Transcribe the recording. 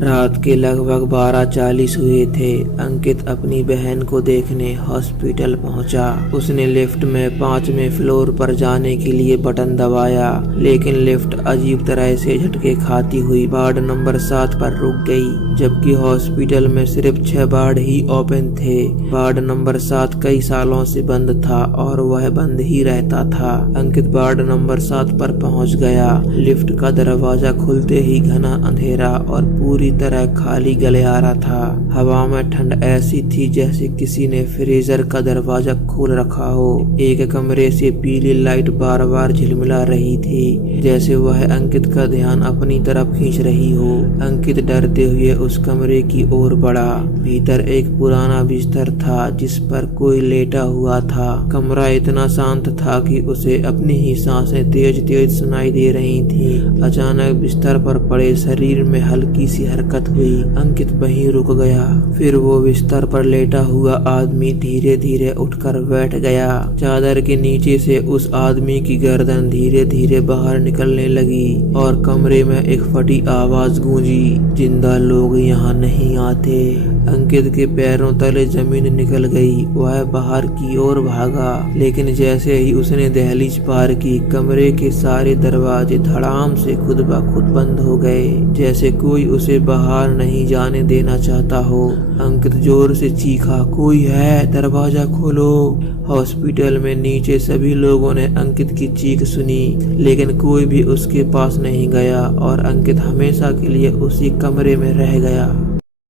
रात के लगभग 12:40 हुए थे। अंकित अपनी बहन को देखने हॉस्पिटल पहुंचा। उसने लिफ्ट में 5वें फ्लोर पर जाने के लिए बटन दबाया, लेकिन लिफ्ट अजीब तरह से झटके खाती हुई वार्ड नंबर 7 पर रुक गई, जबकि हॉस्पिटल में सिर्फ 6 वार्ड ही ओपन थे। वार्ड नंबर 7 कई सालों से बंद था और वह बंद ही रहता था। अंकित वार्ड नंबर 7 पर पहुंच गया। लिफ्ट का दरवाजा खुलते ही घना अंधेरा और पूरी तरह खाली गलियारा था। हवा में ठंड ऐसी थी जैसे किसी ने फ्रीजर का दरवाजा खोल रखा हो। एक कमरे से पीली लाइट बार बार झिलमिला रही थी, जैसे वह अंकित का ध्यान अपनी तरफ खींच रही हो। अंकित डरते हुए उस कमरे की ओर बढ़ा। भीतर एक पुराना बिस्तर था जिस पर कोई लेटा हुआ था। कमरा इतना शांत था कि उसे अपनी ही सांसें तेज तेज सुनाई दे रही थी। अचानक बिस्तर पर पड़े शरीर में हल्की सी हरकत हुई। अंकित वहीं रुक गया। फिर वो बिस्तर पर लेटा हुआ आदमी धीरे धीरे उठकर बैठ गया। चादर के नीचे से उस आदमी की गर्दन धीरे धीरे बाहर निकलने लगी और कमरे में एक फटी आवाज गूंजी, जिंदा लोग यहाँ नहीं आते। अंकित के पैरों तले जमीन निकल गई। वह बाहर की ओर भागा, लेकिन जैसे ही उसने दहलीज पार की, कमरे के सारे दरवाजे धड़ाम से खुद ब खुद बंद हो गए, जैसे कोई उसे बाहर नहीं जाने देना चाहता हो। अंकित जोर से चीखा, कोई है, दरवाजा खोलो। हॉस्पिटल में नीचे सभी लोगों ने अंकित की चीख सुनी, लेकिन कोई भी उसके पास नहीं गया और अंकित हमेशा के लिए उसी कमरे में रह गया।